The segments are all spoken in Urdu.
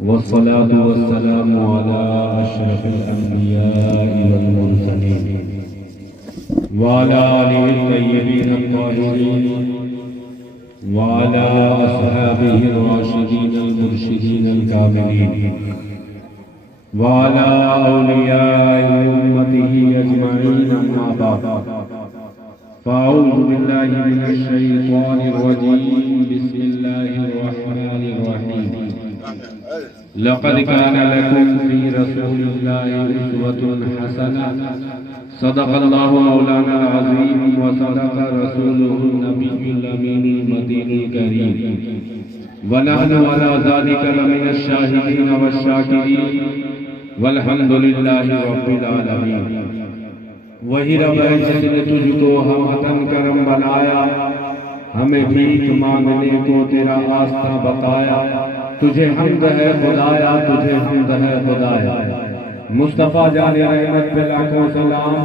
والصلاة والسلام على أشرف الأنبياء والمرسلين وعلى آله الطيبين الطاهرين وعلى أصحابه الراشدين المرشدين الكاملين وعلى أولياء أمته أجمعين أما بعد فأعوذ بالله من الشيطان الرجيم بسم الله الرحمن الرحيم لقد كان لكم في رسول الله أسوة حسنة صدق الله مولانا العظيم وصدق رسوله النبي الأمين المدين الكريم ونحن على ذلك لمن الشاهدين والشاكرين والحمد لله رب العالمين وہی رب ہے جس نے تجھ کو ہم وطن کرم بنایا ہمیں بھیک مانگنے کو تیرا راستہ بتایا تجھے حمد ہے خدایا تجھے حمد ہے خدایا مصطفیٰ جان رحمت پہ لاکھوں سلام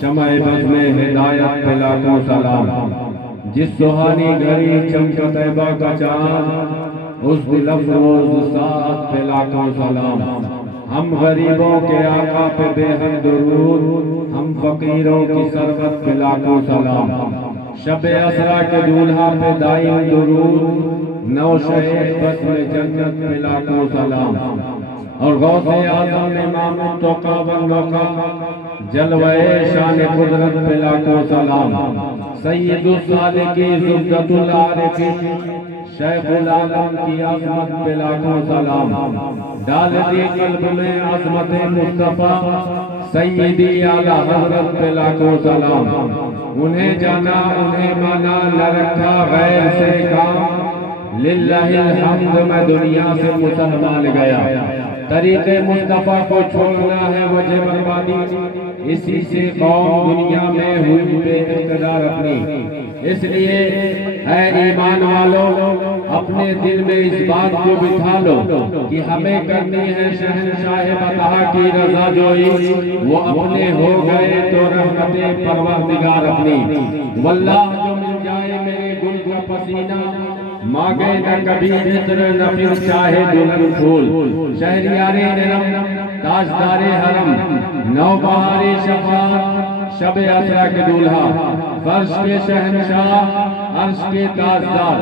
شمع بزم ہدایت پہ لاکھوں سلام جس سہانی گھڑی چمکا طیبہ کا چاند اس دل افروز ساعت پہ لاکھوں سلام ہم غریبوں کے آقا پہ بے حد درود ہم فقیروں کی سربت پہ لاکھوں سلام شب اسرا کے دولہا پہ دائم درود نو شہید بسم جنت پہ لاکھوں سلام اور غوث اعظم امام التقا والوقا جلوہ شان قدرت پہ لاکھوں سلام سید الصالحین زبدۃ العارفین شیخ العالم کی عظمت پہ لاکھوں سلام ڈال دی قلب میں عظمت مصطفیٰ سیدی اعلیٰ حضرت پہ لاکھوں سلام انہیں جانا انہیں مانا نہ رکھا غیر سے کام للہ الحمد میں دنیا سے مسلمان گیا طریق مصطفیٰ کو چھوڑنا ہے وجہ بربادی اسی سے قوم دنیا میں ہوئی بے اقتدار اپنی اس لیے اے ایمان والو اپنے دل میں اس بات کو بٹھا لو کہ ہمیں کرنی ہے شہنشاہ بطحا کی رضا جوئی وہ اپنے ہو گئے تو رحمت پروردگار اپنی واللہ جو مل جائے میرے گل کا پسینہ مانگے نہ کبھی عطر نہ پھر چاہے دلہن پھول شہریار نرم تاجدار حرم نوبہار شفاعت شب اسرا کے دولہا فرش کے شہنشاہ عرش کے تاجدار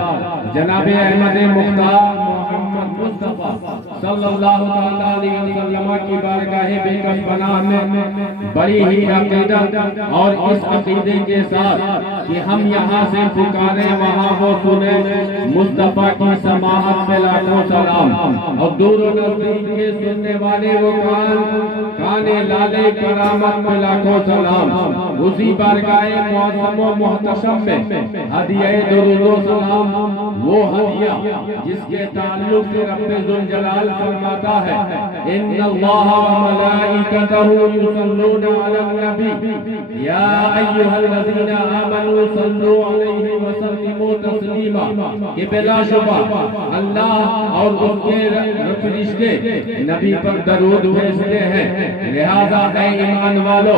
جناب احمد مختار محمد مصطفیٰ صلی اللہ علیہ وسلم کی بارگاہ بے کس پناہ میں بڑی ہی عقیدت اور اس عقیدے کے ساتھ کہ ہم یہاں سے پکاریں وہاں وہ سنیں مصطفیٰ کی سماحت پہ لاکھوں سلام اور دور و نزدیک کے سننے والے وہ کان لالے کرامت پہ لاکھوں سلام اسی بارگاہ معظم و محتشم میں ہدیہ درود و سلام وہ ہدیہ جس کے تعلق سے رب ذوالجلال فرماتا ہے ان اللہ و ملائکتہ یصلون علی النبی یا ایھا الذین آمنوا صلوا علیہ وسلموا تسلیما کہ بلا شبہ اللہ اور اس کے فرشتے نبی پر درود بھیجتے ہیں لہذا اے ایمان والو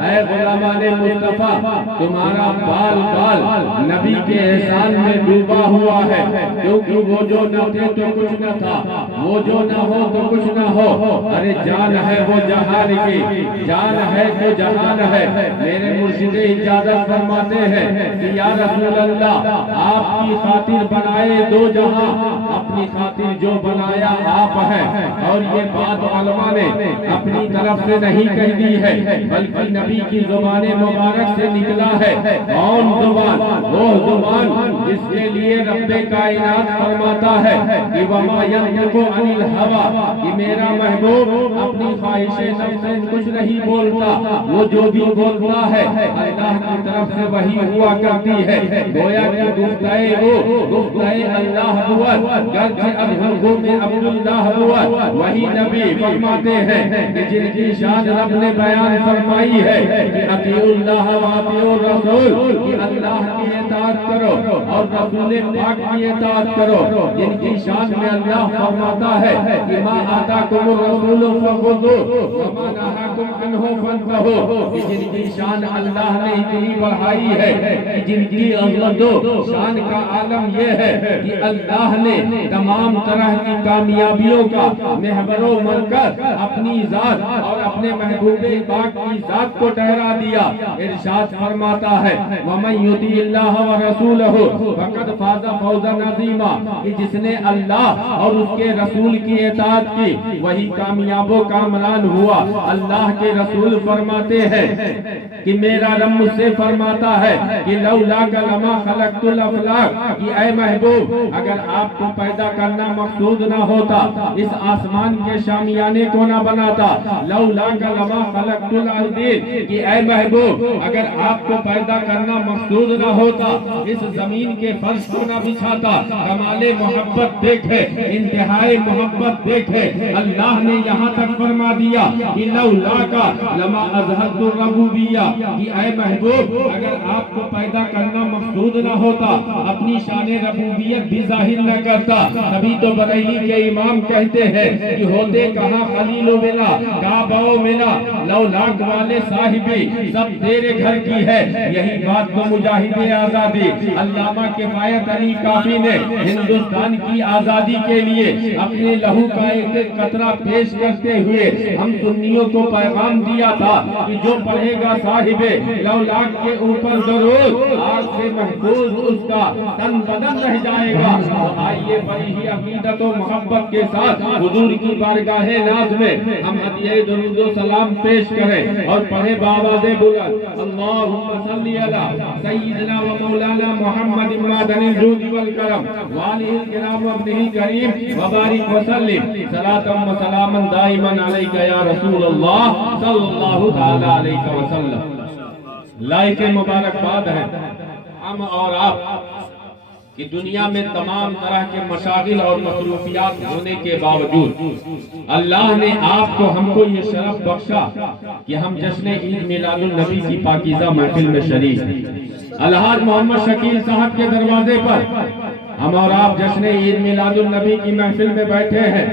اے غلامان مصطفیٰ تمہارا بال بال نبی کے احسان میں ڈوبا ہوا ہے کیونکہ وہ جو نہ تھے تو کچھ نہ تھا وہ جو نہ ہو تو کچھ نہ ہو ارے جان ہے وہ جہان کی جان ہے تو جہان ہے میرے مرشد اجازت فرماتے ہیں کہ یا رسول اللہ آپ کی خاطر بنائے دو جہاں اپنی خاطر جو بنایا آپ ہے اور یہ بات علماء نے اپنی طرف سے نہیں کہہ دی ہے بلکہ نبی کی زبان مبارک سے نکلا ہے کون زبان وہ زبان جس کے لیے رب کائنات فرماتا ہے کہ وَمَا يَنطِقُ عَنِ الْهَوَىٰ کہ میرا محبوب اپنی خواہش نفس سے کچھ نہیں بولتا وہ جو بھی بولتا ہے اللہ کی طرف سے وحی ہوا کرتی ہے گویا کہ گفتہ اللہ ہوا گرچہ اب خلقوں میں عبداللہ ہوا وہی نبی فرماتے ہیں کہ جن کی شان رب نے بیان فرمائی ہے کہ اطیعوا اللہ و اطیعوا الرسول، کہ اللہ کی اطاعت کرو اور رسول پاک کی اطاعت کرو، جن کی شان میں اللہ فرماتا ہے کہ ما آتاکم الرسول فخذوہ وما نہاکم عنہ فانتہوا، جن کی شان اللہ نے اتنی بڑھائی ہے کہ جن کی عظمت و شان کا عالم یہ ہے کہ اللہ نے تمام طرح کی کامیابیوں کا محور و مرکز اپنی ذات اور اپنے محبوب پاک کی ذات کو ٹھہرا دیا۔ ارشاد فرماتا ہے وَمَن يُطِعِ اللَّهَ وَرَسُولَهُ فَقَدْ فَازَ فَوْزًا عَظِيمًا، کہ جس نے اللہ اور اس کے رسول کی اطاعت کی وہی کامیاب و کامران ہوا۔ اللہ کے رسول فرماتے ہیں کہ میرا رب مجھ سے فرماتا ہے کہ لولاک لما خلقت الافلاک، کہ اے محبوب اگر آپ کو پیدا کرنا مقصود نہ ہوتا اس آسمان کے شامیانے کو نہ بناتا، لولاک لما خلقت الارضین، کہ اے محبوب اگر آپ کو پیدا کرنا مقصود نہ ہوتا اس زمین کے فرش کو نہ بچھاتا۔ کمال محبت دیکھے، انتہائی محبت دیکھے، اللہ نے یہاں تک فرما دیا کہ لولاک لما اظہرت الربوبیہ، کہ اے محبوب اگر آپ کو پیدا کرنا مقصود نہ ہوتا اپنی شان ربوبیت بھی ظاہر نہ کرتا۔ تبھی تو بریلی کے امام کہتے ہیں کہ ہوتے کہاں خلیل و ملا کعبہ و ملا، لولاک والے صاحبی سب تیرے گھر کی ہے، یہی بات تو مجاہد آزادی علامہ کفایت علی کافی نے ہندوستان کی آزادی کے لیے اپنے لہو کا ایک قطرہ پیش کرتے ہوئے ہم سنیوں کو پیغام دیا تھا کہ جو پڑھے گا صاحب لولاک کے اوپر ضرور آگ سے محفوظ اس کا تن بدن رہ جائے گا۔ آئیے بڑی ہی عقیدت و محبت کے ساتھ حضور کی بارگاہ ناز میں ہم ہدیہ درود و سلام پیش کریں اور پڑھے بآواز بلند اللہم صلی علی سیدنا و مولانا محمد معدن الجود والکرم وآلہ الکرام وابنہ کریم وبارک وسلم صلاۃ و سلاما دائما علیک یا رسول اللہ صلی اللہ تعالی علیہ وسلم۔ لائق مبارکباد ہے ہم اور آپ کہ دنیا میں تمام طرح کے مشاغل اور مصروفیات ہونے کے باوجود اللہ نے آپ کو ہم کو یہ شرف بخشا کہ ہم جشن عید میلاد النبی کی پاکیزہ محفل میں شریک ہیں۔ الحاج محمد شکیل صاحب کے دروازے پر ہم اور آپ جشن عید میلاد النبی کی محفل میں بیٹھے ہیں۔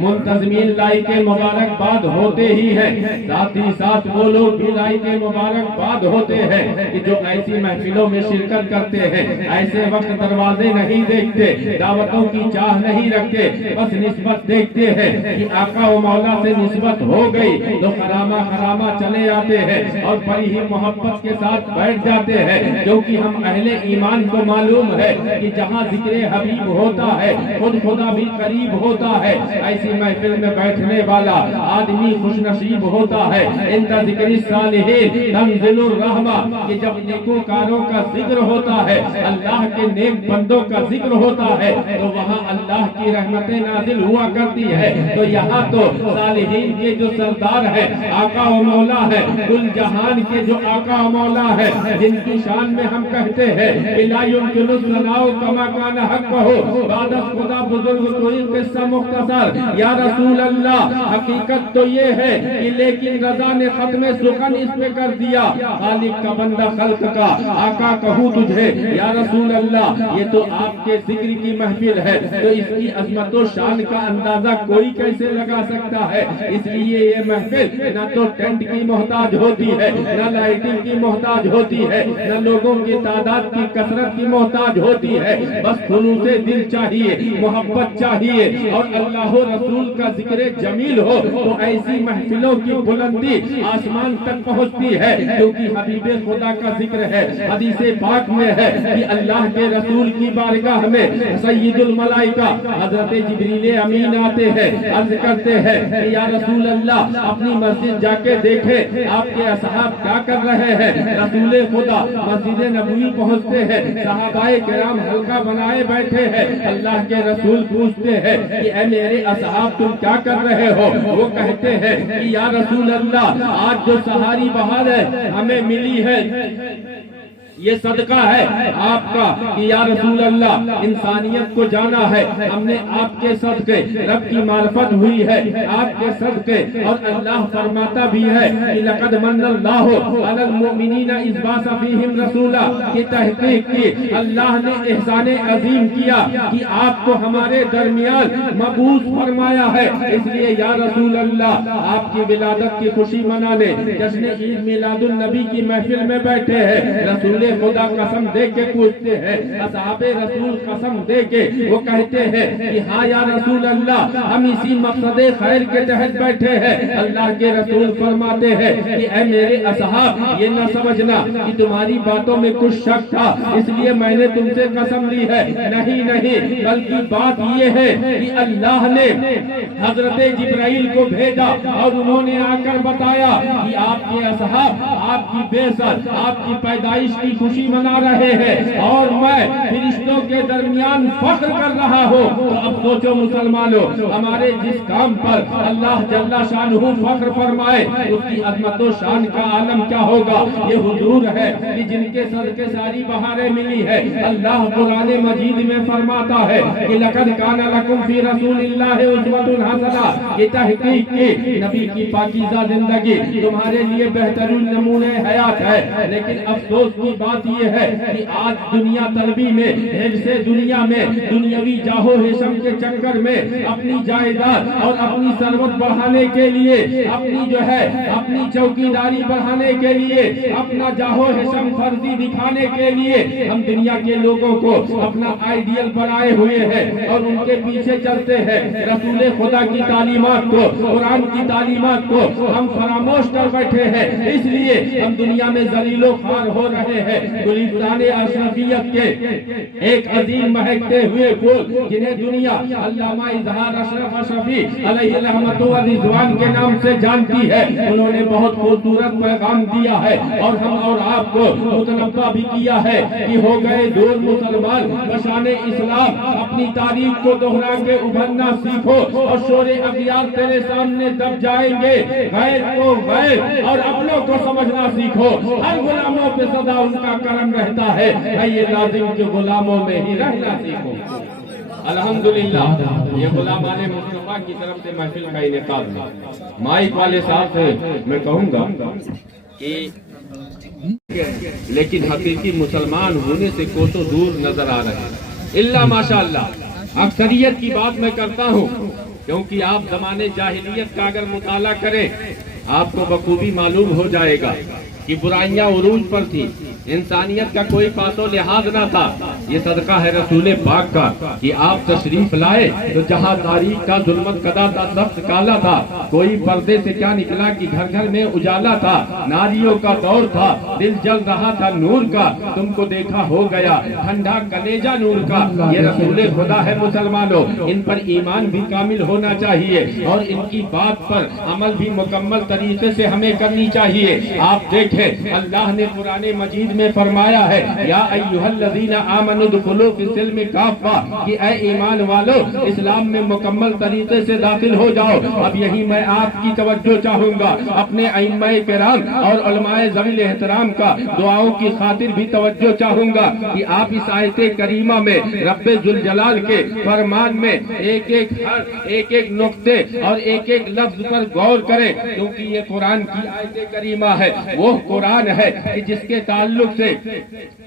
منتظمین لائق مبارکباد ہوتے ہی ہیں، ساتھ ہی ساتھ وہ لوگ بھی لائق مبارکباد ہوتے ہیں کہ جو ایسی محفلوں میں شرکت کرتے ہیں، ایسے وقت دروازے نہیں دیکھتے، دعوتوں کی چاہ نہیں رکھتے، بس نسبت دیکھتے ہیں کہ آقا و مولا سے نسبت ہو گئی تو خرامہ خرامہ چلے آتے ہیں اور بڑی ہی محبت کے ساتھ بیٹھ جاتے ہیں، کیونکہ ہم اہل ایمان کو معلوم ہے کہ جہاں ذکر حبیب ہوتا ہے خود خدا بھی قریب ہوتا ہے۔ ایسی محفل میں بیٹھنے والا آدمی خوش نصیب ہوتا ہے۔ عند ذکر الصالحین تنزل الرحمہ، کہ جب نیکوکاروں کا ذکر ہوتا ہے، اللہ کے نیک بندوں کا ذکر ہوتا ہے تو وہاں اللہ کی رحمتیں نازل ہوا کرتی ہے۔ تو یہاں تو صالحین کے جو سردار ہے آقا و مولا ہے، کل جہان کے جو آقا و مولا ہے، جن کی شان میں ہم کہتے ہیں کہ لا یمکن الثناء کما کان حقہ، بعد خدا بزرگ کوئی قصہ مختصر یا رسول اللہ۔ حقیقت تو یہ ہے کہ لیکن رضا نے ختم سخن اس پہ کر دیا، خالق کا بندہ خلق کا آقا کہوں تجھے یا رسول اللہ۔ یہ تو آپ کے ذکر کی محفل ہے تو اس کی عظمت و شان کا اندازہ کوئی کیسے لگا سکتا ہے؟ اس لیے یہ محفل نہ تو ٹینٹ کی محتاج ہوتی ہے، نہ لائٹنگ کی محتاج ہوتی ہے، نہ لوگوں کی تعداد کی کثرت کی محتاج ہوتی ہے، بس خلوص دل چاہیے، محبت چاہیے اور اللہ و رسول کا ذکر جمیل ہو تو ایسی محفلوں کی بلندی آسمان تک پہنچتی ہے، کیونکہ حبیب خدا کا ذکر ہے۔ حدیث پاک میں ہے کہ اللہ کے رسول کی بارگاہ میں سید الملائکہ حضرت جبریل امین آتے ہیں، عرض کرتے ہیں کہ یا رسول اللہ اپنی مسجد جا کے دیکھیں آپ کے اصحاب کیا کر رہے ہیں۔ رسول خدا مسجد نبوی پہنچتے ہیں، صحابہ کرام حلقہ بنائے بیٹھے ہیں، اللہ کے رسول پوچھتے ہیں کہ اے میرے اصحاب تم کیا کر رہے ہو؟ وہ کہتے ہیں کہ یا رسول اللہ آج جو سحاری بہار ہے ہمیں ملی ہے یہ صدقہ ہے آپ کا کہ یا رسول اللہ انسانیت کو جانا ہے، ہم نے آپ کے صدقے رب کی معرفت ہوئی ہے، آپ کے صدقے، اور اللہ فرماتا بھی ہے کہ لقد من اللہ علی المؤمنین اذ بعث فیہم رسولا، کہ تحقیق کی اللہ نے احسان عظیم کیا کہ آپ کو ہمارے درمیان مبعوث فرمایا ہے۔ اس لیے یا رسول اللہ آپ کی ولادت کی خوشی منانے جشن عید میلاد النبی کی محفل میں بیٹھے ہیں، رسول خدا قسم دے کے پوچھتے ہیں، اصحاب رسول قسم دے کے وہ کہتے ہیں کہ ہاں یا رسول اللہ ہم اسی مقصد خیر کے تحت بیٹھے ہیں۔ اللہ کے رسول فرماتے ہیں کہ اے میرے اصحاب یہ نہ سمجھنا کہ تمہاری باتوں میں کچھ شک تھا اس لیے میں نے تم سے قسم لی ہے، نہیں نہیں، بلکہ بات یہ ہے کہ اللہ نے حضرت جبرائیل کو بھیجا اور انہوں نے آ کر بتایا کہ آپ کے اصحاب آپ کی بعثت، آپ کی پیدائش کی خوشی منا رہے ہیں اور میں فرشتوں کے درمیان فخر کر رہا ہوں۔ تو اب سوچو مسلمانوں، ہمارے جس کام پر اللہ جل شانہ فخر فرمائے اس کی عظمت و شان کا عالم کیا ہوگا۔ یہ حضور ہے کہ جن کے صدقے ساری بہاریں ملی ہے۔ اللہ قرآن مجید میں فرماتا ہے کہ لقد کان لکم فی رسول اللہ اسوۃ حسنہ، یہ تحقیق کی نبی کی پاکیزہ زندگی تمہارے لیے بہترین نمونہ حیات ہے۔ لیکن افسوس کی بات یہ ہے کہ آج دنیا طلبی میں سے دنیا میں دنیاوی جاہو حشم کے چکر میں اپنی جائیداد اور اپنی ثروت بڑھانے کے لیے، اپنی جو ہے اپنی چوکیداری بڑھانے کے لیے، اپنا جاہو حشم فرضی دکھانے کے لیے ہم دنیا کے لوگوں کو اپنا آئیڈیل بنائے ہوئے ہیں اور ان کے پیچھے چلتے ہیں۔ رسول خدا کی تعلیمات کو، قرآن کی تعلیمات کو ہم فراموش کر بیٹھے ہیں، اس لیے ہم دنیا میں ذلیل و خوار ہو رہے ہیں۔ گلستان اشرفیت کے ایک عظیم مہکتے ہوئے پھول جنہیں دنیا علامہ اظہار اشرف اشرفی علیہ رحمت و رضوان کے نام سے جانتی ہے، انہوں نے بہت خوبصورت پیغام دیا ہے اور ہم اور آپ کو متنبہ بھی کیا ہے کہ ہو گئے دور مسلمان بشان اسلام، اپنی تاریخ کو دہرا کے ابھرنا سیکھو اور شور اغیار تیرے سامنے دب جائیں گے۔ غیر کو غیر اور اپنوں کو سمجھنا سیکھو، ہر غلاموں پہ صدا ان کا کرم رہتا ہے، یہ لازم کہ غلاموں میں ہی رہنا سیکھو۔ الحمدللہ یہ غلامان مصطفیٰ کی طرف سے محفل کا انعقاد ہے۔ مائک والے صاحب سے میں کہوں گا کہ لیکن حقیقی مسلمان ہونے سے کوسوں دور نظر آ رہے ہیں، اللہ ماشاءاللہ۔ اکثریت کی بات میں کرتا ہوں کیونکہ آپ زمانے جاہلیت کا اگر مطالعہ کریں آپ کو بخوبی معلوم ہو جائے گا کہ برائیاں عروج پر تھی، انسانیت کا کوئی پاس و لحاظ نہ تھا۔ یہ صدقہ ہے رسول پاک کا کہ آپ تشریف لائے تو جہاں تاریخ کا ظلمت قدا تھا، سخت کالا تھا، کوئی پردے سے کیا نکلا کہ گھر گھر میں اجالا تھا، ناریوں کا دور تھا، دل جل رہا تھا نور کا، تم کو دیکھا ہو گیا ٹھنڈا کلیجہ نور کا۔ یہ رسول خدا ہے مسلمانوں، ان پر ایمان بھی کامل ہونا چاہیے اور ان کی بات پر عمل بھی مکمل طریقے سے ہمیں کرنی چاہیے۔ آپ دیکھیں اللہ نے قرآن مجید میں فرمایا ہے یا ایھا الذین آمنوا ادخلوا فی السلم کافہ، کہ اے ایمان والو اسلام میں مکمل طریقے سے داخل ہو جاؤ۔ اب یہی میں آپ کی توجہ چاہوں گا، اپنے ائمہ کرام اور علماء ذوی الاحترام کا دعاؤں کی خاطر بھی توجہ چاہوں گا کہ آپ اس آیت کریمہ میں رب ذوالجلال کے فرمان میں ایک ایک نقطے اور ایک ایک لفظ پر غور کریں، کیونکہ یہ قرآن کی آیت کریمہ ہے، وہ قرآن ہے کہ جس کے تعلق سے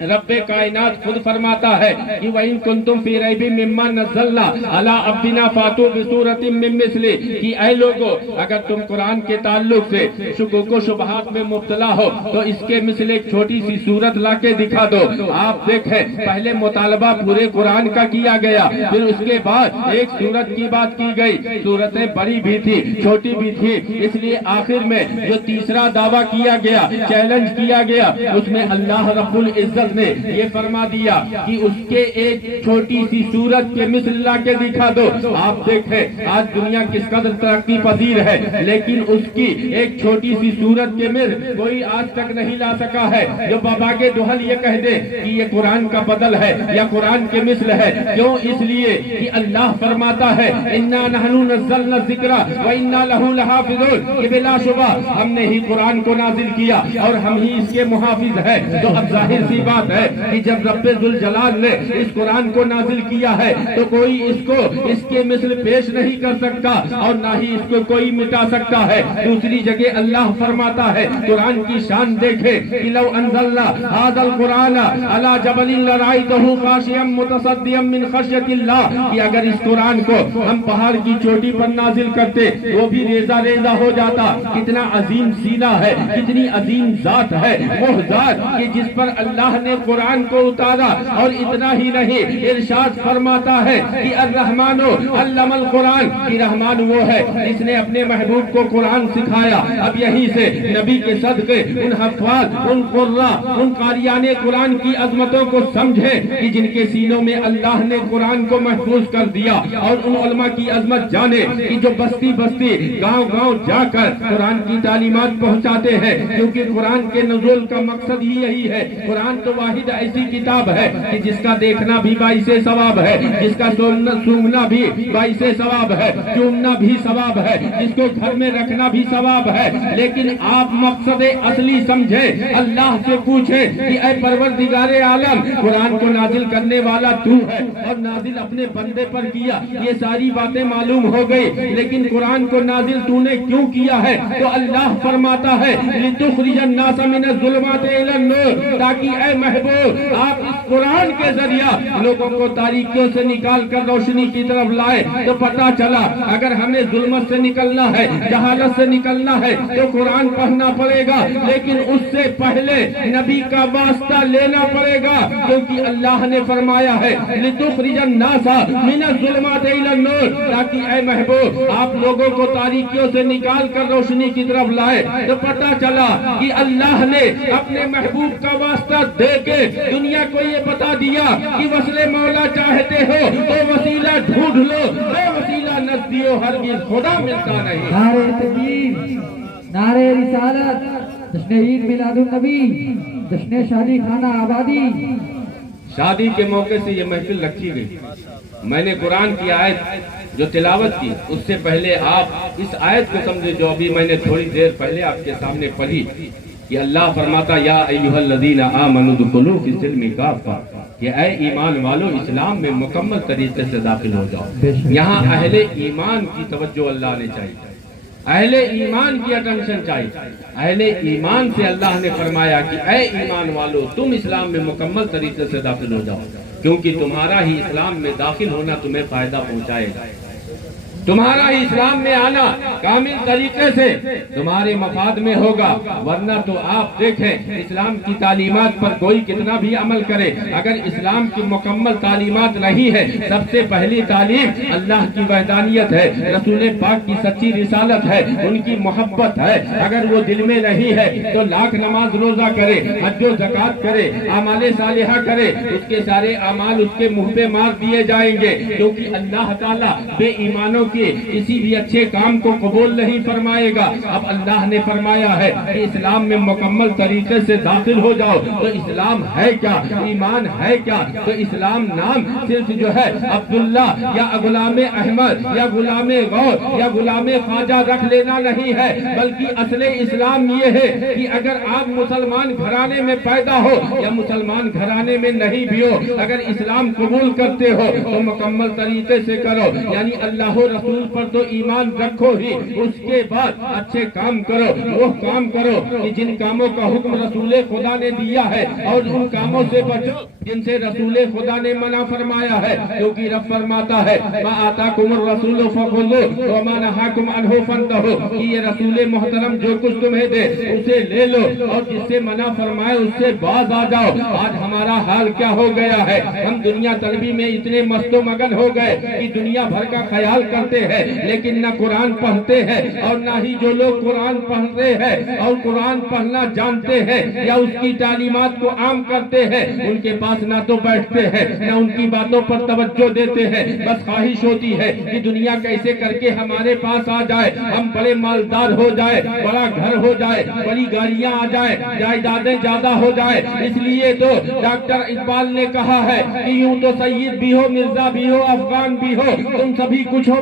رب کائنات خود فرماتا ہے کہ وَإِن كُنتُمْ فِي رَيْبٍ مِّمَّا نَزَّلْنَا عَلَىٰ عَبْدِنَا فَأْتُوا بِسُورَةٍ مِّن مِّثْلِهِ، کہ اے لوگو اگر تم قرآن کے تعلق سے شکوک و شبہات میں مبتلا ہو تو اس کے مثل ایک چھوٹی سی سورت لا کے دکھا دو۔ آپ دیکھیں پہلے مطالبہ پورے قرآن کا کیا گیا، پھر اس کے بعد ایک سورت کی بات کی گئی، سورتیں بڑی بھی تھی چھوٹی بھی تھی، اس لیے آخر میں جو تیسرا دعویٰ کیا گیا، چیلنج کیا گیا، اس میں اللہ رب العزت نے یہ فرما دیا کہ اس کے ایک چھوٹی سی سورت کے مثل لا کے دکھا دو۔ آپ دیکھیں آج دنیا کس قدر ترقی پذیر ہے، لیکن اس کی ایک چھوٹی سی سورت کے مثل کوئی آج تک نہیں لا سکا ہے۔ جو بابا کے دہل یہ کہہ دے کہ یہ قرآن کا بدل ہے یا قرآن کے مثل ہے، کیوں؟ اس لیے کہ اللہ فرماتا ہے اِنَّا نَحْنُ نَزَّلْنَا الذِّكْرَ وَإِنَّا لَهُ لَحَافِظُونَ، کہ بلا شبہ ہم نے ہی قرآن کو نازل کیا اور ہم ہی اس کے محافظ ہیں۔ تو اب ظاہر سی بات ہے کہ جب رب ذوالجلال نے اس قرآن کو نازل کیا ہے تو کوئی اس کو اس کے مثل پیش نہیں کر سکتا اور نہ ہی اس کو کوئی مٹا سکتا ہے۔ دوسری جگہ اللہ فرماتا ہے، قرآن کی شان دیکھے کہ لو انزلنا ھذا القرآن علی جبل لرأیتہ خاشعا متصدعا من خشیۃ اللہ، کہ اگر اس قرآن کو ہم پہاڑ کی چوٹی پر نازل کرتے وہ بھی ریزہ ریزہ ہو جاتا۔ کتنا عظیم سینہ ہے، کتنی عظیم ذات ہے وہ ذات کہ جس پر اللہ نے قرآن کو اتارا، اور اتنا ہی نہیں ارشاد فرماتا ہے کہ الرحمن علم القرآن، کہ رحمان وہ ہے جس نے اپنے محبوب کو قرآن سکھایا۔ اب یہیں سے نبی کے صدقے ان حفاظ، ان قراء، ان قاریان قرآن کی عظمتوں کو سمجھیں کہ جن کے سینوں میں اللہ نے قرآن کو محفوظ کر دیا، اور ان علماء کی عظمت جانے کہ جو بستی بستی گاؤں گاؤں جا کر قرآن کی تعلیمات پہنچاتے ہیں، کیونکہ قرآن کے نزول کا مقصد ہی یہی ہے۔ قرآن تو واحد ایسی کتاب ہے کہ جس کا دیکھنا بھی باعث ثواب ہے، جس کا سونگنا بھی باعث ثواب ہے، چومنا بھی ثواب ہے، جس کو گھر میں رکھنا بھی ثواب ہے۔ لیکن آپ مقصد اصلی سمجھے، اللہ سے پوچھیں کہ اے پروردگار عالم، قرآن کو نازل کرنے والا تو ہے اور نازل اپنے بندے پر کیا، یہ ساری باتیں معلوم ہو گئی، لیکن قرآن کو نازل تو نے کیوں کیا ہے؟ تو اللہ فرماتا ہے لِتُخْرِجَ النَّاسَ مِنَ الظُّلُمَاتِ إِلَى النُّورِ، تاکہ اے محبوب آپ اس قرآن کے ذریعہ لوگوں کو تاریکیوں سے نکال کر روشنی کی طرف لائے۔ تو پتا چلا اگر ہمیں ظلمت سے نکلنا ہے، جہالت سے نکلنا ہے تو قرآن پڑھنا پڑے گا، لیکن اس سے پہلے نبی کا واسطہ لینا پڑے گا، کیونکہ اللہ نے فرمایا ہے لِتُخْرِجَ النَّاسَ مِنَ الظُّلُمَاتِ إِلَى النُّورِ، تاکہ اے محبوب آپ لوگوں کو تاریکیوں سے نکال کر روشنی کی طرف لائے۔ تو پتا چلا کہ اللہ نے اپنے محبوب کا واسطہ دے کے دنیا کو یہ بتا دیا کہ وصل مولا چاہتے ہو تو وسیلہ ڈھونڈ لو، اے وسیلہ نزدیو ہرگز خدا ملتا نہیں۔ نعرہ تکبیر، نعرہ رسالت، جشن عید میلاد النبی، جشن شادی خانہ آبادی۔ شادی کے موقع سے یہ محفل رکھی گئی۔ میں نے قرآن کی آیت جو تلاوت کی اس سے پہلے آپ اس آیت کو سمجھے جو ابھی میں نے تھوڑی دیر پہلے آپ کے سامنے پڑھی کہ اللہ فرماتا یا ایھا الذین آمنوا ادخلوا فی السلم کافہ، کہ اے ایمان والو اسلام میں مکمل طریقے سے داخل ہو جاؤ۔ یہاں اہل ایمان کی توجہ اللہ نے چاہیے، اہل ایمان کی اٹینشن چاہیے۔ اہل ایمان سے اللہ نے فرمایا کہ اے ایمان والو تم اسلام میں مکمل طریقے سے داخل ہو جاؤ، کیونکہ تمہارا ہی اسلام میں داخل ہونا تمہیں فائدہ پہنچائے گا، تمہارا ہی اسلام میں آنا کامل طریقے سے تمہارے مفاد میں ہوگا۔ ورنہ تو آپ دیکھیں اسلام کی تعلیمات پر کوئی کتنا بھی عمل کرے، اگر اسلام کی مکمل تعلیمات نہیں ہے، سب سے پہلی تعلیم اللہ کی وحدانیت ہے، رسول پاک کی سچی رسالت ہے، ان کی محبت ہے، اگر وہ دل میں نہیں ہے تو لاکھ نماز روزہ کرے، حج و زکوٰۃ کرے، اعمال صالحہ کرے، اس کے سارے اعمال اس کے منہ پہ مار دیے جائیں گے، کیونکہ اللہ تعالیٰ بے ایمانوں کے کسی بھی اچھے کام کو قبول نہیں فرمائے گا۔ اب اللہ نے فرمایا ہے کہ اسلام میں مکمل طریقے سے داخل ہو جاؤ۔ تو اسلام ہے کیا؟ ایمان ہے کیا؟ تو اسلام نام صرف جو ہے عبداللہ یا غلام احمد یا غلام غور یا غلام خواجہ رکھ لینا نہیں ہے، بلکہ اصل اسلام یہ ہے کہ اگر آپ مسلمان گھرانے میں پیدا ہو یا مسلمان گھرانے میں نہیں بھی ہو، اگر اسلام قبول کرتے ہو تو مکمل طریقے سے کرو، یعنی اللہ رسول پر تو ایمان رکھو ہی، اس کے بعد اچھے کام کرو، وہ کام کرو کہ جن کاموں کا حکم رسول خدا نے دیا ہے، اور ان کاموں سے بچو جن سے رسول خدا نے منع فرمایا ہے، کیونکہ رب فرماتا ہے ما آتاکم الرسول فخذوہ وما نہاکم عنہ فانتہوا، کہ یہ رسول محترم جو کچھ تمہیں دے اسے لے لو، اور جس سے منع فرمائے اس سے باز آ جاؤ۔ آج ہمارا حال کیا ہو گیا ہے؟ ہم دنیا طلبی میں اتنے مست و مگن ہو گئے کہ دنیا بھر کا خیال کرتے ہیں، لیکن نہ قرآن پڑھتے ہیں، اور نہ ہی جو لوگ قرآن پڑھتے ہیں اور قرآن پڑھنا جانتے ہیں یا اس کی تعلیمات کو عام کرتے ہیں، ان کے پاس نہ تو بیٹھتے ہیں نہ ان کی باتوں پر توجہ دیتے ہیں۔ بس خواہش ہوتی ہے کہ دنیا کیسے کر کے ہمارے پاس آ جائے، ہم بڑے مالدار ہو جائے، بڑا گھر ہو جائے، بڑی گاڑیاں آ جائے، جائیدادیں زیادہ ہو جائے۔ اس لیے تو ڈاکٹر اقبال نے کہا ہے کہ یوں تو سید بھی ہو، مرزا بھی ہو، افغان بھی ہو، تم سبھی کچھ ہو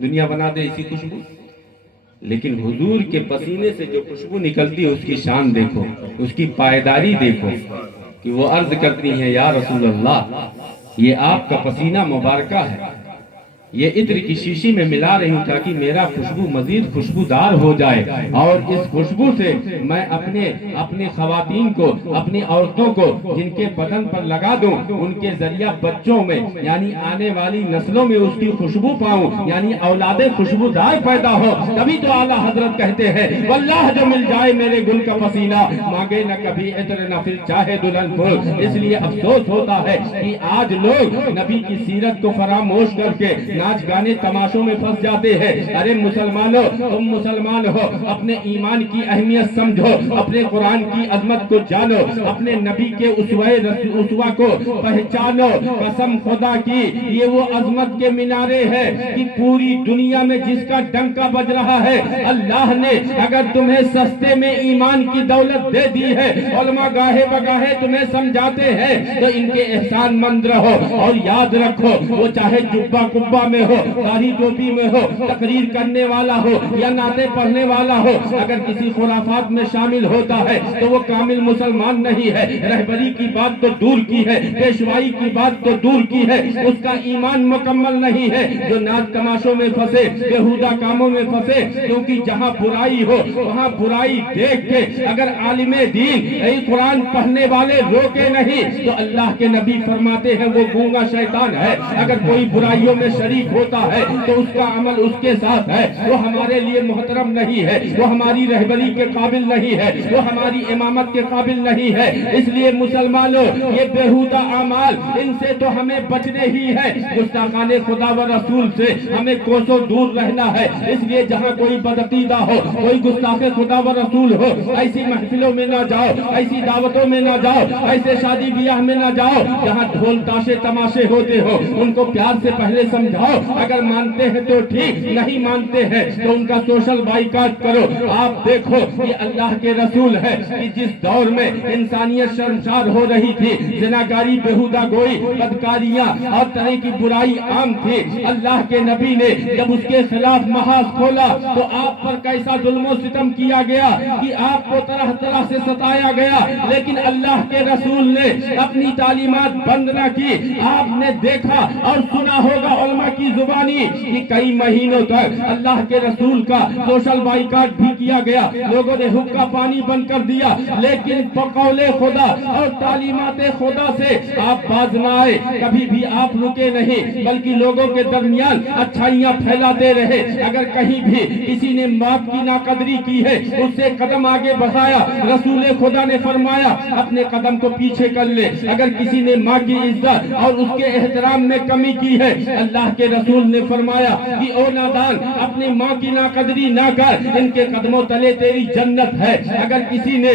دنیا بنا دے اسی خوشبو، لیکن حضور کے پسینے سے جو خوشبو نکلتی ہے اس کی شان دیکھو، اس کی پائیداری دیکھو کہ وہ عرض کرتی ہیں یا رسول اللہ یہ آپ کا پسینہ مبارکہ ہے، یہ عطر کی شیشی میں ملا رہی ہوں تاکہ میرا خوشبو مزید خوشبودار ہو جائے، اور اس خوشبو سے میں اپنے خواتین کو، اپنی عورتوں کو جن کے بدن پر لگا دوں، ان کے ذریعہ بچوں میں یعنی آنے والی نسلوں میں اس کی خوشبو پاؤں، یعنی اولادیں خوشبودار پیدا ہو۔ کبھی تو اعلیٰ حضرت کہتے ہیں واللہ جو مل جائے میرے گل کا پسینہ، مانگے نہ کبھی عطر نہ پھر چاہے دلہن پھول۔ اس لیے افسوس ہوتا ہے کہ آج لوگ نبی کی سیرت کو فراموش کر کے ناچ گانے تماشوں میں پھنس جاتے ہیں۔ ارے مسلمانوں، تم مسلمان ہو، اپنے ایمان کی اہمیت سمجھو، اپنے قرآن کی عظمت کو جانو، اپنے نبی کے اسوہ کو پہچانو۔ قسم خدا کی یہ وہ عظمت کے منارے ہیں کہ پوری دنیا میں جس کا ڈنکا بج رہا ہے، اللہ نے اگر تمہیں سستے میں ایمان کی دولت دے دی ہے، علماء گاہے بگاہے تمہیں سمجھاتے ہیں تو ان کے احسان مند رہو، اور یاد رکھو وہ چاہے جبہ کبہ میں ہو، داڑھی ٹوپی میں ہو، تقریر کرنے والا ہو یا نعتیں پڑھنے والا ہو، اگر کسی خرافات میں شامل ہوتا ہے تو وہ کامل مسلمان نہیں ہے۔ رہبری کی بات تو دور کی ہے، پیشوائی کی بات تو دور کی ہے، اس کا ایمان مکمل نہیں ہے۔ جو ناچ تماشوں میں پھنسے، بیہودہ کاموں میں پھنسے، کیونکہ جہاں برائی ہو وہاں برائی دیکھ کے اگر عالم دین قرآن پڑھنے والے روکے نہیں تو اللہ کے نبی فرماتے ہیں وہ گونگا شیطان ہے۔ اگر کوئی برائیوں میں شریک ہوتا ہے تو اس کا عمل اس کے ساتھ ہے، وہ ہمارے لیے محترم نہیں ہے، وہ ہماری رہبری کے قابل نہیں ہے، وہ ہماری امامت کے قابل نہیں ہے۔ اس لیے مسلمانوں یہ بیہودہ اعمال ان سے تو ہمیں بچنے ہی ہے، گستاخان خدا و رسول سے ہمیں کوسوں دور رہنا ہے۔ اس لیے جہاں کوئی بدعقیدہ ہو، کوئی گستاخ خدا و رسول ہو، ایسی محفلوں میں نہ جاؤ، ایسی دعوتوں میں نہ جاؤ، ایسے شادی بیاہ میں نہ جاؤ جہاں ڈھول تاشے تماشے ہوتے ہو۔ ان کو پیار سے پہلے سمجھاؤ، اگر مانتے ہیں تو ٹھیک، نہیں مانتے ہیں تو ان کا سوشل بائیکاٹ کرو۔ آپ دیکھو یہ اللہ کے رسول ہے کہ جس دور میں انسانیت شرمسار ہو رہی تھی، زناکاری، بیہودہ گوئی، بدکاریاں اور طرح کی برائی عام تھی، اللہ کے نبی نے جب اس کے خلاف محاذ کھولا تو آپ پر کیسا ظلم و ستم کیا گیا کہ آپ کو طرح طرح سے ستایا گیا، لیکن اللہ کے رسول نے اپنی تعلیمات بند نہ کی۔ آپ نے دیکھا اور سنا ہوگا علماء کی زبانی کہ کئی مہینوں تک اللہ کے رسول کا سوشل بائیکاٹ بھی کیا گیا، لوگوں نے حقہ پانی بند کر دیا، لیکن بقول خدا اور تعلیمات خدا سے آپ باز نہ آئے، کبھی بھی آپ رکے نہیں، بلکہ لوگوں کے درمیان اچھائیاں پھیلاتے رہے۔ اگر کہیں بھی کسی نے باپ کی ناقدری کی ہے اس سے قدم آگے بڑھایا، رسول خدا نے فرمایا اپنے قدم کو پیچھے کر لے۔ اگر کسی نے ماں کی عزت اور اس کے احترام میں کمی کی ہے، اللہ کے رسول نے فرمایا کہ او نادان اپنی ماں کی ناقدری نہ کر، ان کے قدموں تلے تیری جنت ہے۔ اگر کسی نے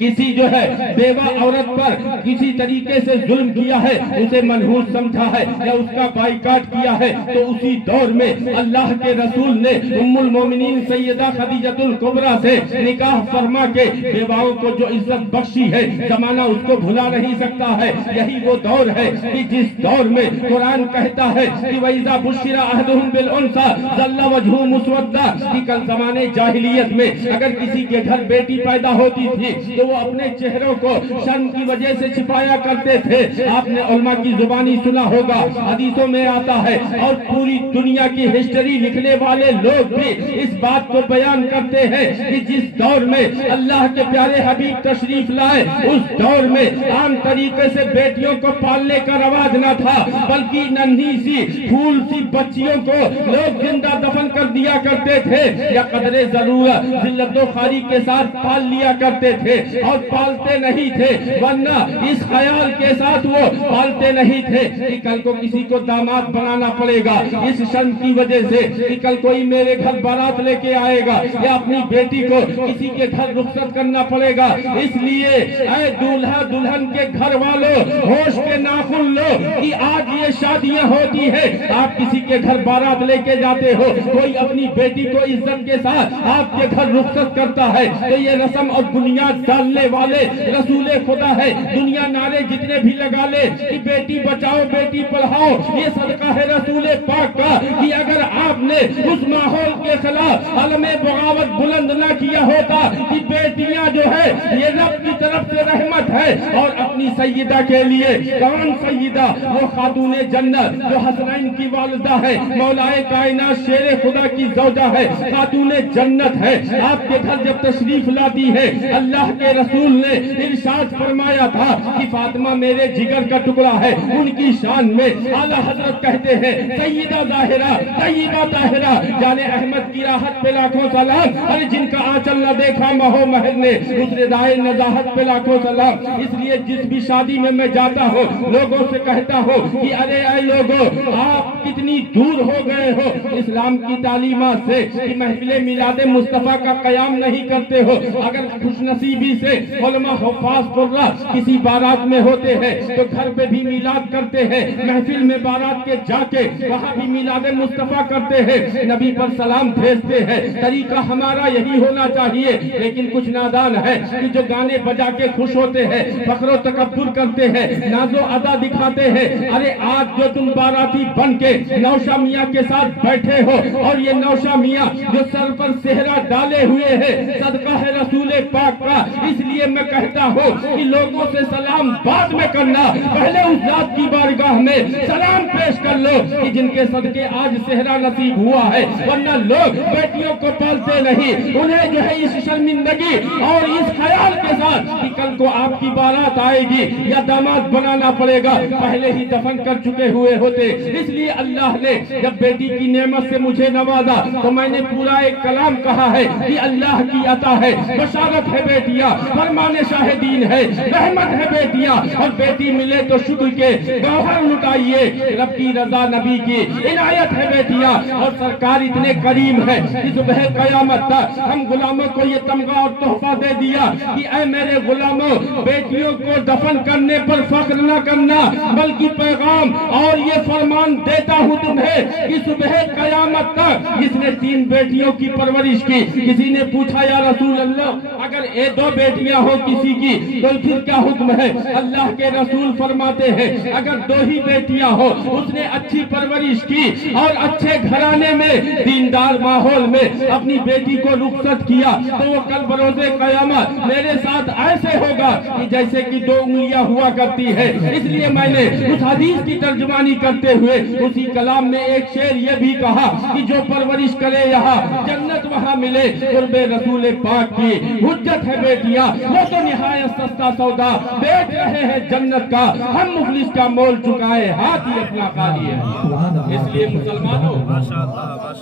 کسی جو ہے بیوہ عورت پر کسی طریقے سے ظلم کیا ہے، اسے منحوس سمجھا ہے یا اس کا بائیکاٹ کیا ہے، تو اسی دور میں اللہ کے رسول نے ام المومنین سیدہ خدیجۃ الکبریٰ سے نکاح فرما کے بیواؤں کو جو عزت بخشی ہے، زمانہ اس کو بھلا نہیں سکتا ہے۔ یہی وہ دور ہے کہ جس دور میں قرآن کہتا ہے کہ وَإِذَا بُشِّرَ أَحَدُهُم بِالْأُنثىٰ ظَلَّ وَجْهُهُ مُسْوَدًّا، کہ کل زمانے جاہلیت میں اگر کسی کے گھر بیٹی پیدا ہوتی تھی تو وہ اپنے چہروں کو شرم کی وجہ سے چھپایا کرتے تھے۔ آپ نے علماء کی زبانی سنا ہوگا، حدیثوں میں آتا ہے، اور پوری دنیا کی ہسٹری لکھنے والے لوگ بھی اس بات کو بیان کرتے ہیں کہ جس دور میں اللہ کے پیارے حبیب تشریف لائے اس دور میں عام طریقے سے بیٹیوں کو پالنے کا رواج نہ تھا، بلکہ ننھی سی پھول سی بچیوں کو لوگ زندہ دفن کر دیا کرتے تھے یا قدرے ضرورت ذلت و خواری کے ساتھ پال لیا کرتے تھے، اور پالتے نہیں تھے، ورنہ اس خیال کے ساتھ وہ پالتے نہیں تھے کہ کل کو کسی کو داماد بنانا پڑے گا، اس شرم کی وجہ سے کہ کل کوئی میرے گھر بارات لے کے آئے گا یا اپنی بیٹی کو کسی کے گھر رخصت کرنا پڑے گا۔ اس لیے اے دولہا دلہن کے گھر والوں، ہوش کے ناخن لو کہ آج یہ شادیاں ہوتی ہے، آپ کسی کے گھر بارات لے کے جاتے ہو، کوئی اپنی اپنی بیٹی کو عزت کے ساتھ آپ کے گھر رخصت کرتا ہے تو یہ رسم اور بنیاد ڈالنے والے رسول خدا ہے. دنیا نعرے جتنے بھی لگا لے کہ بیٹی بچاؤ بیٹی پڑھاؤ، یہ صدقہ ہے رسول پاک کا کہ اگر آپ نے اس ماحول کے خلاف علم بغاوت بلند نہ کیا ہوتا کہ بیٹیاں جو ہے یہ رب کی طرف سے رحمت ہے. اور اپنی سیدہ کے لیے کون سیدہ؟ وہ خاتون جنت جو حسنین کی والدہ ہے، مولائے کائنات شیر خدا کی زوجہ ہے، خاتون جنت ہے. آپ کے گھر جب تشریف لاتی ہے اللہ کے رسول نے ارشاد فرمایا تھا کہ فاطمہ میرے جگر کا ٹکڑا ہے. ان کی شان میں اعلیٰ حضرت کہتے ہیں سیدہ ظاہرہ طیبہ طاہرہ جان احمد کی راحت پہ لاکھوں سلام. ارے جن کا آنچل نہ دیکھا مہو مہر نے اس ردائے نزاہت پہ لاکھوں سلام. اس لیے جس بھی شادی میں میں جاتا ہوں لوگوں سے کہتا ہوں کہ ارے اے لوگوں آپ کتنی دور ہو گئے ہو اسلام کی تعلیمات سے کہ محفل میلاد مصطفیٰ کا قیام نہیں کرتے ہو. اگر خوش نصیبی سے علماء حفاظ قرہ کسی بارات میں ہوتے ہیں تو گھر پہ بھی میلاد کرتے ہیں، محفل میں بارات کے جا کے وہاں بھی میلاد مصطفیٰ کرتے ہیں، نبی پر سلام بھیجتے ہیں. طریقہ ہمارا یہی ہونا چاہیے. لیکن کچھ نادان ہے کہ جو گانے بجا کے خوش ہوتے ہیں، فخر و تکبر کرتے ہیں، ناز و ادا دکھاتے ہیں. ارے آج جو تم باراتی بن کے نوشہ میاں کے ساتھ بیٹھے ہو اور یہ نوشہ میاں جو سر پر صحرا ڈالے ہوئے ہیں صدقہ ہے رسول پاک کا. اس لیے میں کہتا ہوں کہ لوگوں سے سلام بعد میں کرنا، پہلے اس ذات کی بارگاہ میں سلام پیش کر لو کہ جن کے صدقے آج صحرا نصیب ہوا ہے. ورنہ لوگ بیٹیوں کو پالتے نہیں، انہیں جو ہے اس شرمندگی اور اس خیال کے ساتھ کہ کل کو آپ کی بارات آئے گی یا داماد بنانا پڑے گا پہلے ہی دفن کر چکے ہوئے ہوتے. اس لیے اللہ نے جب بیٹی کی نعمت سے مجھے نوازا تو میں نے پورا ایک کلام کہا ہے کہ اللہ کی عطا ہے، بشارت ہے بیٹیاں، فرمان شاہدین ہے، رحمت ہے بیٹیاں. اور بیٹی ملے تو شکر کے گوہر لٹائیے، رب کی رضا نبی کی عنایت ہے بیٹیاں. اور سرکار اتنے کریم ہے کہ صبح قیامت تک ہم غلاموں کو یہ تمغہ اور تحفہ دے دیا کہ اے میرے غلاموں بیٹیوں کو دفن کرنے پر فخر نہ کرنا بلکہ پیغام اور یہ فرمان دیتا ہوں تمہیں کہ صبح قیامت تک جس نے 3 بیٹیوں کی پرورش کی. کسی نے پوچھا یا رسول اللہ اگر 2 بیٹیاں ہو کسی کی تو پھر کیا حکم ہے؟ اللہ کے رسول فرماتے ہیں اگر 2 ہی بیٹیاں ہو اس نے اچھی پرورش کی اور اچھے گھرانے میں دیندار ماحول میں اپنی بیٹی کو رخصت کیا تو وہ کل بروز قیامت میرے ساتھ ایسے ہوگا کہ جیسے کہ 2 انگلیاں ہوا کرتی ہے. اس لیے میں نے اس حدیث کی ترجمانی کرتے ہوئے اسی کلام میں ایک شعر یہ بھی کہا کہ جو پرورش کرے یہاں جنت وہاں ملے. قرب رسول پاک کی حجت ہے بیٹیاں، وہ تو نہایت سستا سودا بیچ رہے ہیں جنت کا، ہم مفلس کا مول چکائے ہاتھ ہی اپنا خالی ہے. اس لیے مسلمانوں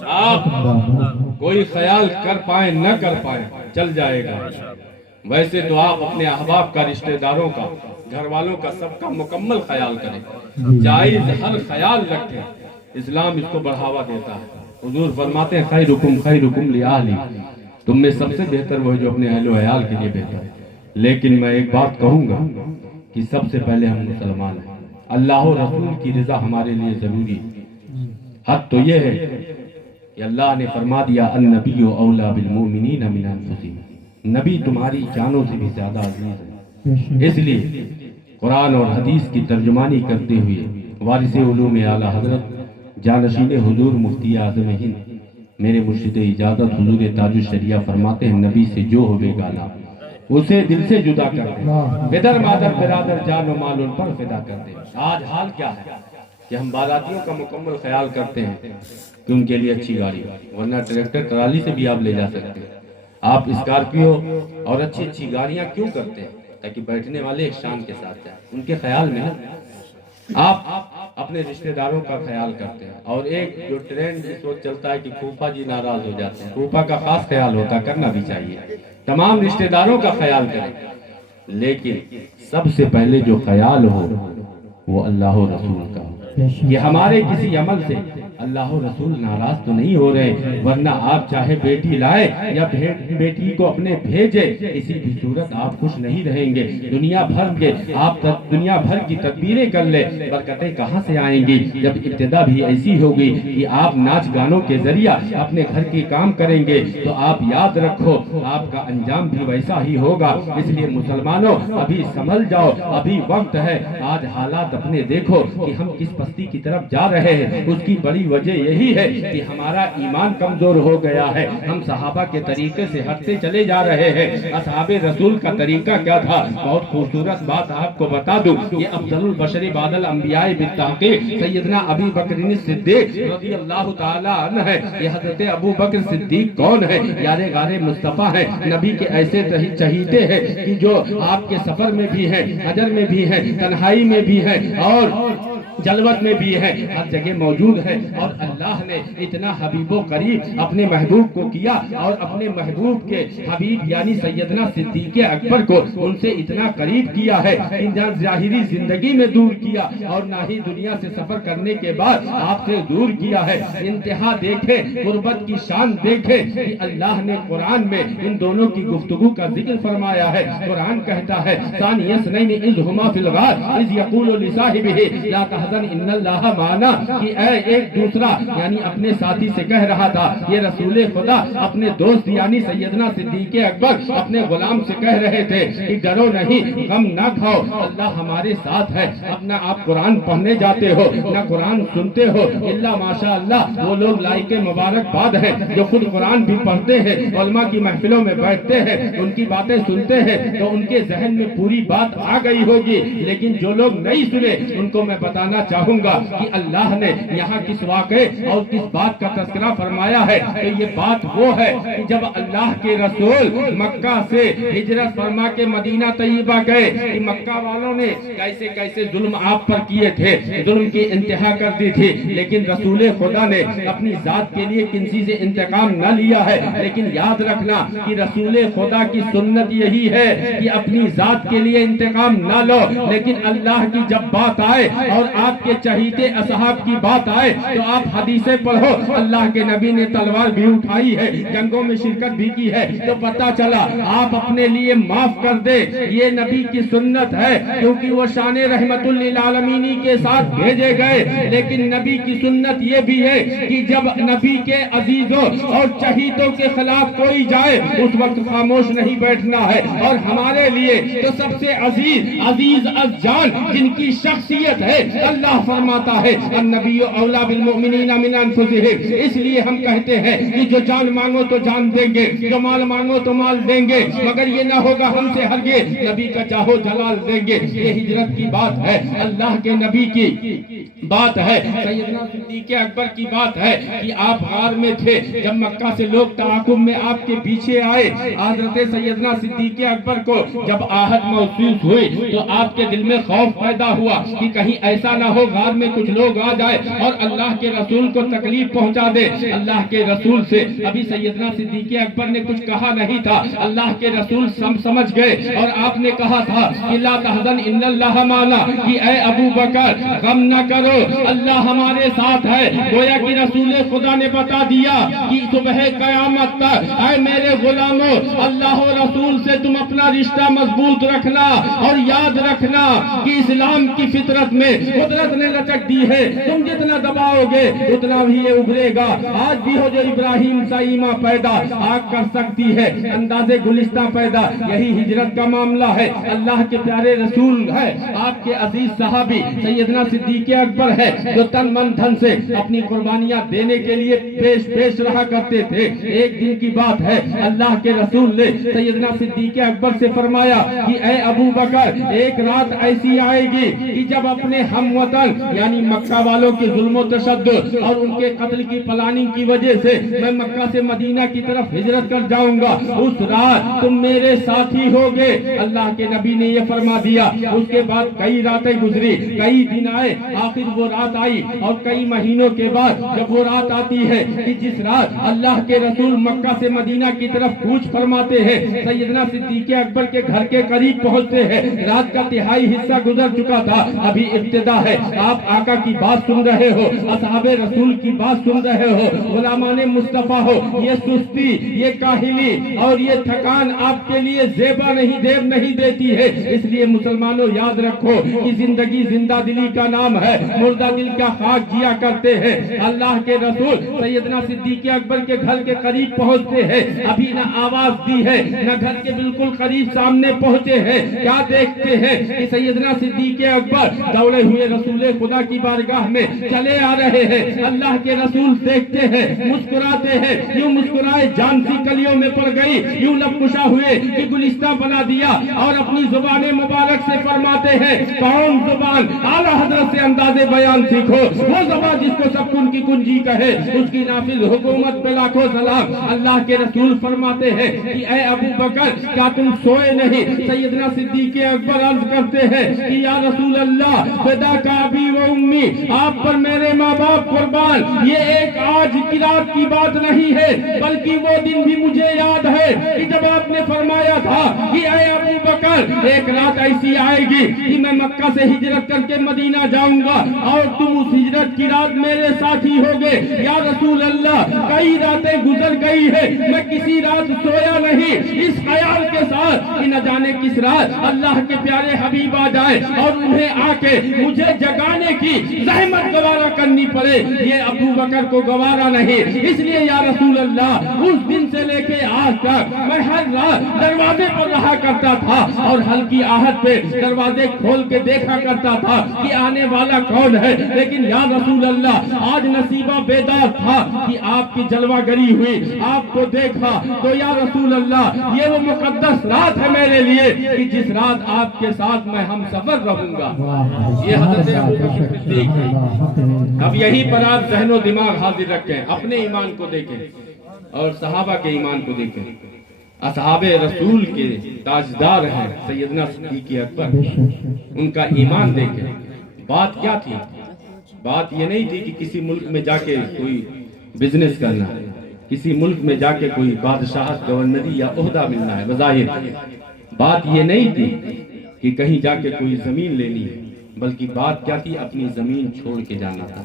آپ کوئی خیال کر پائیں نہ کر پائیں چل جائے گا. ویسے تو آپ اپنے احباب کا، رشتہ داروں کا، گھر والوں کا، سب کا مکمل خیال کریں، جائز ہر خیال رکھیں. اسلام اس کو بڑھاوا دیتا ہے. حضور فرماتے ہیں خیرکم خیرکم لأہلی، تم میں سب سے بہتر وہ ہے جو اپنے اہل و عیال کے لیے بہتر ہے. لیکن میں ایک بات کہوں گا کہ سب سے پہلے ہم مسلمان ہیں. اللہ و رسول کی رضا ہمارے لیے ضروری ہے. حد تو یہ ہے کہ اللہ نے فرما دیا النبی اولا بالمؤمنین من انفسہم، نبی تمہاری جانوں سے بھی زیادہ عزیز ہے. اس لیے قرآن اور حدیث کی ترجمانی کرتے ہوئے وارث علوم اعلیٰ حضرت جانشین حضور مفتی اعظم ہند میرے مرشد اجازت حضور تاج الشریعہ فرماتے ہیں نبی سے جو ہوئے گالا اسے دل سے جدا کر دے، بدر مادر برادر جان و مال ان پر فدا کر دے. آج حال کیا ہے کہ ہم باراتیوں کا مکمل خیال کرتے ہیں کہ ان کے لیے اچھی گاڑی، ورنہ ٹریکٹر ٹرالی سے بھی آپ لے جا سکتے ہیں. آپ اسکارپیو اور اچھی اچھی گاڑیاں کیوں کرتے ہیں؟ تاکہ بیٹھنے والے ایک شان کے ساتھ جائیں. ان کے خیال میں آپ اپنے رشتہ داروں کا خیال کرتے ہیں. اور ایک جو ٹرینڈ اس وقت چلتا ہے کہ پھوپھا جی ناراض ہو جاتے ہیں، پھوپھا کا خاص خیال ہوتا، کرنا بھی چاہیے. تمام رشتہ داروں کا خیال کریں، لیکن سب سے پہلے جو خیال ہو وہ اللہ و رسول کا ہو. یہ ہمارے کسی عمل سے اللہ و رسول ناراض تو نہیں ہو رہے، ورنہ آپ چاہے بیٹی لائے یا بیٹی کو اپنے بھیجے، کسی بھی صورت آپ خوش نہیں رہیں گے۔ دنیا بھر کی تدبیریں کر لے، برکتیں کہاں سے آئیں گی جب ابتدا بھی ایسی ہوگی کہ آپ ناچ گانوں کے ذریعہ اپنے گھر کی کام کریں گے تو آپ یاد رکھو آپ کا انجام بھی ویسا ہی ہوگا۔ اس لیے مسلمانوں ابھی سنبھل جاؤ، ابھی وقت ہے۔ آج حالات اپنے دیکھو کہ ہم کس پستی کی طرف جا رہے ہیں، اس کی بڑی وجہ یہی ہے کہ ہمارا ایمان کمزور ہو گیا ہے، ہم صحابہ کے طریقے سے ہٹتے چلے جا رہے ہیں۔ اصحاب رسول کا طریقہ کیا تھا؟ بہت خوبصورت بات آپ کو بتا دوں، یہ افضل البشر بعد الانبیاء بالتحقیق سیدنا ابی بکر صدیق رضی اللہ تعالی عنہ ہے۔ یہ حضرت ابو بکر صدیق کون ہے؟ یار غار مصطفیٰ ہے، نبی کے ایسے چہیتے ہیں کہ جو آپ کے سفر میں بھی ہیں، حجر میں بھی ہیں، تنہائی میں بھی ہیں اور جلوت میں بھی ہے، ہر جگہ موجود ہے۔ اور اللہ نے اتنا حبیب و قریب اپنے محبوب کو کیا اور اپنے محبوب کے حبیب یعنی سیدنا صدیق اکبر کو ان سے اتنا قریب کیا ہے، ظاہری زندگی میں دور کیا اور نہ ہی دنیا سے سفر کرنے کے بعد آپ سے دور کیا ہے۔ انتہا دیکھیں، غربت کی شان دیکھیں کہ اللہ نے قرآن میں ان دونوں کی گفتگو کا ذکر فرمایا ہے۔ قرآن کہتا ہے ثانی اثنین اذ ہما فی الغار اذ یقول لصاحبہ لا تحزن ان اللہ معنا، کہ اے ایک دوسرا یعنی اپنے ساتھی سے کہہ رہا تھا، یہ رسول خدا اپنے دوست یعنی سیدنا صدیق اکبر اپنے غلام سے کہہ رہے تھے کہ ڈرو نہیں، غم نہ کھاؤ، اللہ ہمارے ساتھ ہے۔ اب نہ آپ قرآن پڑھنے جاتے ہو نہ قرآن سنتے ہو، اللہ ماشاء اللہ وہ لوگ لائق مبارکباد ہیں جو خود قرآن بھی پڑھتے ہیں، علماء کی محفلوں میں بیٹھتے ہیں، ان کی باتیں سنتے ہیں تو ان کے ذہن میں پوری بات آ گئی ہوگی۔ لیکن جو لوگ نہیں سنے ان کو میں بتانا چاہوں گا کہ اللہ نے یہاں کس واقعے اور کس بات کا تذکرہ فرمایا ہے کہ یہ بات وہ ہے کہ جب اللہ کے رسول مکہ سے ہجرت فرما کے مدینہ طیبہ گئے کہ مکہ والوں نے کیسے کیسے ظلم آپ پر کیے تھے، ظلم کی انتہا کر دی تھی، لیکن رسول خدا نے اپنی ذات کے لیے کسی سے انتقام نہ لیا ہے۔ لیکن یاد رکھنا کہ رسول خدا کی سنت یہی ہے کہ اپنی ذات کے لیے انتقام نہ لو، لیکن اللہ کی جب بات آئے اور آپ کے چہیتے اصحاب کی بات آئے تو آپ حدیثیں پڑھو، اللہ کے نبی نے تلوار بھی اٹھائی ہے، جنگوں میں شرکت بھی کی ہے، تو پتہ چلا آپ اپنے لیے معاف کر دے، یہ نبی کی سنت ہے کیونکہ وہ شان رحمت للعالمینی کے ساتھ بھیجے گئے۔ لیکن نبی کی سنت یہ بھی ہے کہ جب نبی کے عزیزوں اور چہیتوں کے خلاف کوئی جائے اس وقت خاموش نہیں بیٹھنا ہے۔ اور ہمارے لیے تو سب سے عزیز از جان جن کی شخصیت ہے، اللہ فرماتا ہے النبی اولا بالمؤمنین من انفسہم، اس لیے ہم کہتے ہیں کہ جو جان مانگو تو جان دیں گے، جو مال مانگو تو مال دیں گے، مگر یہ نہ ہوگا ہم سے ہرگز نبی کا چاہو جلال دیں گے۔ یہ ہجرت کی بات ہے، اللہ کے نبی کی بات ہے، سیدنا صدیق اکبر کی بات ہے کہ آپ غار میں تھے جب مکہ سے لوگ تعاقب میں آپ کے پیچھے آئے۔ حضرت سیدنا صدیق اکبر کو جب آہت محسوس ہوئی تو آپ کے دل میں خوف پیدا ہوا کہ کہیں ایسا نہ ہو غار میں کچھ لوگ آ جائے اور اللہ کے رسول کو تکلیف پہنچا دے۔ اللہ کے رسول سے ابھی سیدنا صدیق اکبر نے کچھ کہا نہیں تھا، اللہ کے رسول سمجھ گئے اور آپ نے کہا تھا کہ لا تحزن ان اللہ معنا، کہ اے ابو بکر غم نہ کرو، اللہ ہمارے ساتھ ہے۔ گویا کہ رسول خدا نے بتا دیا کہ صبح قیامت تک اے میرے غلاموں اللہ و رسول سے تم اپنا رشتہ مضبوط رکھنا اور یاد رکھنا کہ اسلام کی فطرت میں قدرت نے لچک دی ہے، تم جتنا دباؤ گے اتنا بھی یہ ابھرے گا۔ آج بھی ہو جو ابراہیم سے ایما پیدا آگ کر سکتی ہے، انداز گلستہ پیدا، یہی ہجرت کا معاملہ ہے۔ اللہ کے پیارے رسول ہے، آپ کے عزیز صحابی سیدنا صدیق اکبر ہے جو تن من دھن سے اپنی قربانیاں دینے کے لیے پیش رہا کرتے تھے۔ ایک دن کی بات ہے، اللہ کے رسول نے سیدنا صدیق اکبر سے فرمایا کہ اے ابو بکر ایک رات ایسی آئے گی کہ جب اپنے ہم وطن یعنی مکہ والوں کے ظلم و تشدد اور ان کے قتل کی پلاننگ کی وجہ سے میں مکہ سے مدینہ کی طرف ہجرت کر جاؤں گا، اس رات تم میرے ساتھی ہوگے۔ اللہ کے نبی نے یہ فرما دیا۔ اس کے بعد کئی راتیں گزری، کئی دن آئے، آخر وہ رات آئی اور کئی مہینوں کے بعد جب وہ رات آتی ہے کہ جس رات اللہ کے رسول مکہ سے مدینہ کی طرف کوچ فرماتے ہیں، سیدنا صدیق اکبر کے گھر کے قریب پہنچتے ہیں، رات کا تہائی حصہ گزر چکا تھا، ابھی ابتدا ہے، آپ آقا کی بات سن رہے ہو، اصحاب رسول کی بات سن رہے ہو، غلامان مصطفیٰ ہو، یہ سستی، یہ کاہلی اور یہ تھکان آپ کے لیے زیب نہیں دیتی ہے۔ اس لیے مسلمانوں یاد رکھو کہ زندگی زندہ دلی کا نام ہے، مردہ دل کا خاک جیا کرتے ہیں۔ اللہ کے رسول سیدنا صدیق اکبر کے گھر کے قریب پہنچتے ہیں، ابھی نہ آواز دی ہے نہ گھر کے بالکل قریب سامنے پہنچے ہیں، کیا دیکھتے ہیں کہ سیدنا صدیق اکبر دوڑے ہوئے رسول خدا کی بارگاہ میں چلے آ رہے ہیں۔ اللہ کے رسول دیکھتے ہیں، مسکراتے ہیں، یوں مسکرائے جان سی کلیوں میں پڑ گئی، یوں لب کشا ہوئے کہ گلستہ بنا دیا، اور اپنی زبان مبارک سے فرماتے ہیں، کون زبان؟ اعلیٰ حضرت سے انداز بیان سیکھو، وہ زبان جس کو سب کن کی کنجی کہے، اس کی نافذ حکومت پہ لاکھوں سلام۔ اللہ کے رسول فرماتے ہیں کہ اے ابو بکر کیا تم سوئے نہیں؟ سیدنا صدیق اکبر عرض کرتے ہیں کہ یا رسول اللہ فدا کا ابی و امی، آپ پر میرے ماں باپ قربان، یہ ایک آج کی رات کی بات نہیں ہے، بلکہ وہ دن بھی مجھے یاد ہے کہ جب آپ نے فرمایا تھا کہ اے ابو بکر ایک رات ایسی آئے گی کہ میں مکہ سے ہجرت کر کے مدینہ جاؤں گا اور تم اس ہجرت کی رات میرے ساتھی ہوگے۔ یا رسول اللہ کئی راتیں گزر گئی ہے، میں کسی رات سویا نہیں، اس خیال کے ساتھ کہ نہ جانے کس رات اللہ کے پیارے حبیب آ جائے اور انہیں آ کے مجھے جگانے کی زحمت گوارا کرنی پڑے، یہ ابو بکر کو گوارا نہیں۔ اس لیے یا رسول اللہ اس دن سے لے کے آج تک میں ہر رات دروازے پر رہا کرتا تھا اور ہلکی آہٹ پہ دروازے کھول کے دیکھا کرتا تھا کہ آنے والا کون ہے، لیکن یا رسول اللہ آج نصیبہ بیدار تھا کہ آپ کی جلوہ گری ہوئی، آپ کو دیکھا تو یا رسول اللہ یہ وہ مقدس رات ہے میرے لیے کہ جس رات آپ کے ساتھ میں ہم سفر رہوں گا۔ یہ حضرت ابو بکر صدیق ہے۔ اب یہی پر آپ ذہن و دماغ حاضر رکھیں، اپنے ایمان کو دیکھیں اور صحابہ کے ایمان کو دیکھیں۔ اصحاب رسول کے تاجدار ہیں سیدنا صدیق اکبر، ان کا ایمان دیکھیں۔ بات کیا تھی؟ بات یہ نہیں تھی کہ کسی ملک میں جا کے کوئی بزنس کرنا ہے، کسی ملک میں جا کے کوئی بادشاہت، گورنری یا عہدہ ملنا ہے۔ بظاہر بات یہ نہیں تھی کہ کہیں جا کے کوئی زمین لینی ہے، بلکہ بات کیا تھی؟ اپنی زمین چھوڑ کے جانا تھا،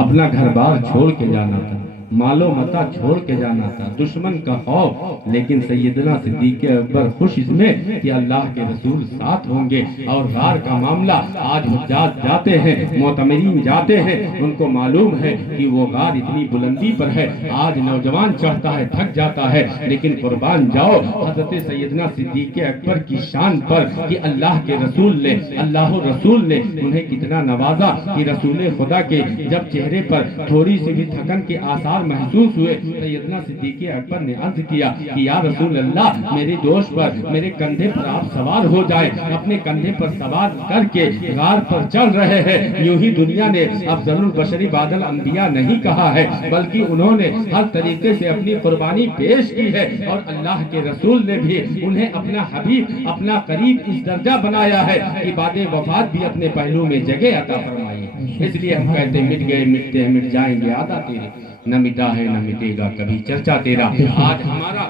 اپنا گھر بار چھوڑ کے جانا تھا، مال و متاع چھوڑ کے جانا تھا، دشمن کا خوف، لیکن سیدنا صدیق اکبر خوش اس میں کہ اللہ کے رسول ساتھ ہوں گے۔ اور غار کا معاملہ آج حجاج جاتے ہیں، معتمرین جاتے ہیں، ان کو معلوم ہے کہ وہ غار اتنی بلندی پر ہے، آج نوجوان چڑھتا ہے تھک جاتا ہے، لیکن قربان جاؤ حضرت سیدنا صدیق اکبر کی شان پر کہ اللہ کے رسول نے، اللہ رسول نے انہیں کتنا نوازا کہ رسول خدا کے جب چہرے پر تھوڑی سی بھی تھکن کے آثار محسوس ہوئے، سیدنا صدیق اکبر نے عرض کیا کہ یا رسول اللہ میرے دوست پر، میرے کندھے پر آپ سوار ہو جائیں۔ اپنے کندھے پر سوار کر کے غار پر چڑھ رہے ہیں۔ یوں ہی دنیا نے افضل البشری بعد الانبیاء نہیں کہا ہے، بلکہ انہوں نے ہر طریقے سے اپنی قربانی پیش کی ہے، اور اللہ کے رسول نے بھی انہیں اپنا حبیب، اپنا قریب اس درجہ بنایا ہے کہ بعد وفات بھی اپنے پہلو میں جگہ عطا فرمائی ہے۔ اس لیے ہم کہتے ہیں مٹ گئے مٹتے ہیں، مٹ جائیں گے عادات تیرے، نہ مٹا ہے نہ مٹے گا کبھی چرچا تیرا۔ آج ہمارا